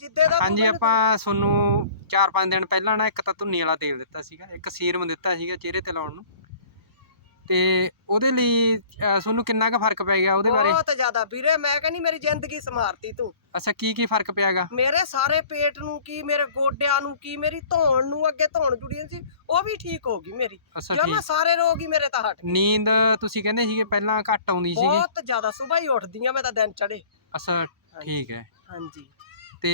ਜਿੱਦੇ ਦਾ ਤੂੰ ਹਾਂਜੀ ਆਪਾਂ ਤੁਹਾਨੂੰ 4-5 ਦਿਨ ਪਹਿਲਾਂ ਨਾ ਇੱਕ ਤਾਂ ਧੁੰਨੀ ਵਾਲਾ ਤੇਲ ਦਿੱਤਾ ਸੀਗਾ ਇੱਕ ਸੀਰਮ ਦਿੱਤਾ ਸੀਗਾ ਚਿਹਰੇ ਤੇ ਲਾਉਣ ਨੂੰ। ਤੇ ਉਹਦੇ ਲਈ ਅਹ, ਤੁਹਾਨੂੰ ਕਿੰਨਾ ਕੁ ਫ਼ਰਕ ਪੈ ਗਿਆ ਉਹਦੇ ਬਾਰੇ? ਬਹੁਤ ਜ਼ਿਆਦਾ ਵੀਰੇ ਮੈਂ ਕਹਿੰਦੀ ਮੇਰੀ ਜ਼ਿੰਦਗੀ ਸਮਾਰਤੀ ਤੂੰ। ਅੱਛਾ ਕੀ ਕੀ ਫ਼ਰਕ ਪਿਆਗਾ? ਮੇਰੇ ਸਾਰੇ ਪੇਟ ਨੂੰ ਕੀ ਮੇਰੇ ਗੋਡਿਆਂ ਨੂੰ ਕੀ ਮੇਰੀ ਧੌਣ ਨੂੰ ਅੱਗੇ ਧੌਣ ਜੁੜੀ ਸੀ ਉਹ ਵੀ ਠੀਕ ਹੋ ਗਈ ਮੇਰੀ। ਅੱਛਾ ਜੋ ਮੈਂ ਠੀਕ। ਸਾਰੇ ਰੋਗ ਹੀ ਮੇਰੇ ਤਾਂ ਹਟ ਗਏ। ਨੀਂਦ ਤੁਸੀਂ ਕਹਿੰਦੇ ਸੀਗੇ ਪਹਿਲਾਂ ਘੱਟ ਆਉਂਦੀ ਸੀਗੀ? ਬਹੁਤ ਜ਼ਿਆਦਾ ਸਵੇਰ ਹੀ ਉੱਠਦੀ ਆ ਮੈਂ ਤਾਂ ਦਿਨ ਚੜੇ ਅੱਛਾ ਠੀਕ ਹੈ। ਹਾਂਜੀ। ਤੇ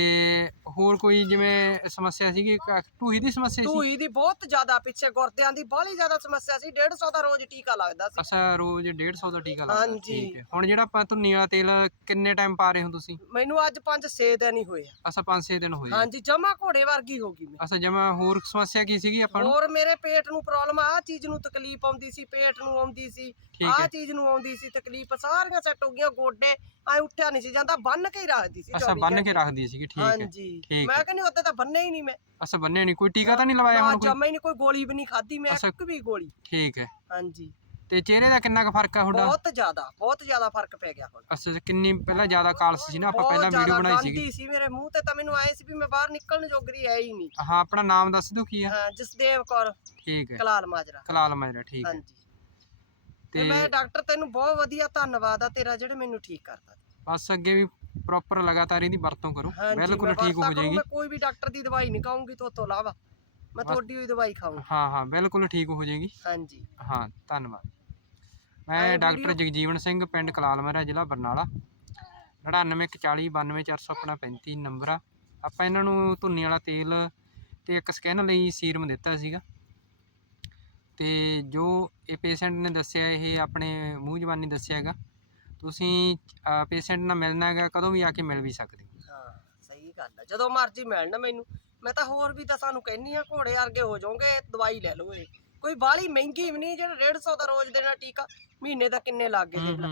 ਹੋਰ ਕੋਈ ਜਿਵੇਂ ਸਮੱਸਿਆ ਸੀਗੀ? ਕ- ਢੂਹੀ ਦੀ ਸਮੱਸਿਆ ਸੀ? ਢੂਈ ਦੀ ਬਹੁਤ ਜ਼ਿਆਦਾ ਪਿੱਛੇ ਗੁਰਦਿਆਂ ਦੀ ਬਾਹਲੀ ਜ਼ਿਆਦਾ ਸਮੱਸਿਆ ਸੀ। 150 ਦਾ ਰੋਜ਼ ਟੀਕਾ ਲੱਗਦਾ ਸੀ। ਅੱਛਾ ਰੋਜ਼ 150 ਦਾ ਟੀਕਾ ਲੱਗਦਾ ਹਾਂਜੀ। ਠੀਕ ਹੈ। ਹੁਣ ਜਿਹੜਾ ਆਪਾਂ ਧੁੰਨੀ ਵਾਲਾ ਤੇਲ ਕਿੰਨੇ ਟਾਈਮ ਪਾ ਰਹੇ ਹੋ ਤੁਸੀਂ? ਮੈਨੂੰ ਅੱਜ 5-6 ਦਿਨ ਹੀ ਹੋਏ ਆ। ਅੱਛਾ 5-6 ਦਿਨ ਹੋਏ ਆ। ਹਾਂਜੀ ਜਮਾ ਘੋੜੇ ਵਰਗੀ ਹੋ ਗਈ ਮੈਂ। ਅੱਛਾ ਜਮਾ ਹੋਰ ਸਮੱਸਿਆ ਕੀ ਸੀਗੀ ਆਪਾਂ ਨੂੰ? ਹੋਰ ਮੇਰੇ ਪੇਟ ਨੂੰ ਪ੍ਰੋਬਲਮ ਆ ਚੀਜ਼ ਨੂੰ ਤਕਲੀਫ ਆਉਂਦੀ ਸੀ ਪੇਟ ਨੂੰ ਆਉਂਦੀ ਸੀ ਠੀਕ ਹੈ। ਚੀਜ਼ ਨੂੰ ਆਉਂਦੀ ਸੀ ਤਕਲੀਫ ਸਾਰੀਆਂ ਸੈੱਟ ਹੋ ਗਈਆਂ ਗੋਡੇ ਐ ਉੱਠਿਆ ਨਹੀਂ ਸੀ ਜਾਂਦਾ ਬੰਨ ਕੇ ਹੀ ਰੱਖਦੀ ਸੀ 24 ਬੰਨ ਕੇ ਘੰਟੇ। ਰੱਖਦੀ ਸੀਗੀ ਠੀਕ ਹੈ। ਹਾਂਜੀ। ਠੀਕ ਮੈਂ ਕਹਿੰਦੀ ਉੱਤੇ ਤਾਂ ਬੰਨੇ ਹੀ ਨਹੀਂ ਮੈਂ। ਅੱਛਾ ਬੰਨੇ ਨਹੀਂ ਕੋਈ ਟੀਕਾ ਤਾਂ ਨਹੀਂ ਲਵਾਇਆ ਨਾ ਹੁਣ ਕੋਈ? ਜਮਾ ਹੀ ਨਹੀਂ ਕੋਈ ਗੋਲੀ ਵੀ ਨਹੀਂ ਖਾਧੀ ਮੈਂ ਅੱਛਾ। ਇੱਕ ਵੀ ਗੋਲੀ। ਠੀਕ ਹੈ। ਹਾਂਜੀ। ਤੇ ਚਿਹਰੇ ਦਾ ਕਿੰਨਾ ਕੁ ਫ਼ਰਕ ਆ ਤੁਹਾਡਾ? ਬਹੁਤ ਜ਼ਿਆਦਾ ਬਹੁਤ ਜ਼ਿਆਦਾ ਫ਼ਰਕ ਪੈ ਗਿਆ ਹੁਣ। ਅੱਛਾ ਅੱਛਾ, ਕਿੰਨੀ ਪਹਿਲਾਂ ਜ਼ਿਆਦਾ ਕਾਲਸ ਸੀ ਨਾ ਆਪਾਂ ਬਹੁਤ ਪਹਿਲਾਂ ਜ਼ਿਆਦਾ ਵੀਡੀਓ ਬਣਾਈ ਸੀਗੀ। ਗੰਦੀ ਸੀ ਮੇਰੇ ਮੂੰਹ ਤੇ ਤਾਂ ਮੈਨੂੰ ਆਏ ਸੀ ਵੀ ਮੈਂ ਬਾਹਰ ਨਿਕਲਣ ਜੋਗਰੀ ਹੈ ਹੀ ਨਹੀਂ। ਹਾਂ ਆਪਣਾ ਨਾਮ ਦੱਸ ਦਿਓ ਕੀ ਆ? ਹਾਂ ਜਸਦੇਵ ਕੌਰ ਠੀਕ ਹੈ। ਕਲਾਲ ਮਾਜਰਾ। ਕਲਾਲ ਮਾਜਰਾ ਠੀਕ ਹੈ। ਹਾਂਜੀ। ਤੇ ਤੇ ਮੈਂ ਡਾਕਟਰ ਤੈਨੂੰ ਬਹੁਤ ਵਧੀਆ ਧੰਨਵਾਦ ਆ ਤੇਰਾ ਜਿਹੜੇ ਮੈਨੂੰ ਠੀਕ ਕਰਤਾ ਬਸ ਅੱਗੇ ਵੀ ਪ੍ਰੋਪਰ ਲਗਾਤਾਰ ਇਹਦੀ ਵਰਤੋਂ ਕਰੋ। ਹਾਂਜੀ ਬਿਲਕੁਲ ਮੈਂ ਠੀਕ ਹੋ ਕਰੂੰ, ਜਾਏਗੀ। ਮੈਂ ਕੋਈ ਵੀ ਡਾਕਟਰ ਦੀ ਦਵਾਈ ਨਹੀਂ ਖਾਊਂਗੀ ਤੋਂ ਤੋਂ ਇਲਾਵਾ ਮੈਂ ਤੁਹਾਡੀ ਹੋਈ ਦਵਾਈ ਖਾਊਂਗੀ। ਹਾਂ ਹਾਂ ਬਿਲਕੁਲ ਠੀਕ ਹੋ ਜਾਏਗੀ। ਹਾਂਜੀ। ਹਾਂ ਧੰਨਵਾਦ। ਮੈਂ ਡਾਕਟਰ ਵੀਡੀਓ- ਜਗਜੀਵਨ ਸਿੰਘ ਪਿੰਡ ਕਲਾਲਮਰਾ ਜ਼ਿਲ੍ਹਾ ਬਰਨਾਲਾ। 9914929435 ਆਪਣਾ 35 ਨੰਬਰ ਆ। ਆਪਾਂ ਇਹਨਾਂ ਨੂੰ ਧੁੰਨੀ ਵਾਲਾ ਤੇਲ ਤੇ ਇੱਕ ਸਕੈਨ ਲਈ ਸੀਰਮ ਦਿੱਤਾ ਸੀਗਾ। ਤੇ ਜੋ ਇਹ ਪੇਸ਼ੈਂਟ ਨੇ ਦੱਸਿਆ ਇਹ ਆਪਣੇ ਮੂੰਹ ਜ਼ਬਾਨੀ ਦੱਸਿਆ ਹੈਗਾ। ਤੁਸੀਂ ਪੇਸ਼ੈਂਟ ਨਾਲ ਮਿਲਣਾ ਹੈਗਾ ਕਦੋਂ ਵੀ ਆ ਕੇ ਮਿਲ ਵੀ ਸਕਦੇ ਹੋ। ਹਾਂ ਸਹੀ ਗੱਲ ਆ। ਜਦੋਂ ਮਰਜ਼ੀ ਮਿਲਣ ਮੈਨੂੰ। ਮੈਂ ਤਾਂ ਹੋਰ ਵੀ ਤਾਂ ਸਾਨੂੰ ਕਹਿੰਨੀ ਆ ਘੋੜੇ ਵਰਗੇ ਹੋ ਜਾਓਗੇ ਦਵਾਈ ਲੈ ਲਓ ਇਹ। ਕੋਈ ਬਾਹਲੀ ਮਹਿੰਗੀ ਵੀ ਨਹੀਂ ਜਿਹੜਾ 150 ਦਾ ਰੋਜ਼ ਦੇਣਾ ਟੀਕਾ ਮਹੀਨੇ ਦਾ ਕਿੰਨੇ ਲੱਗ ਗਏ ਦੇਖ ਲੈ।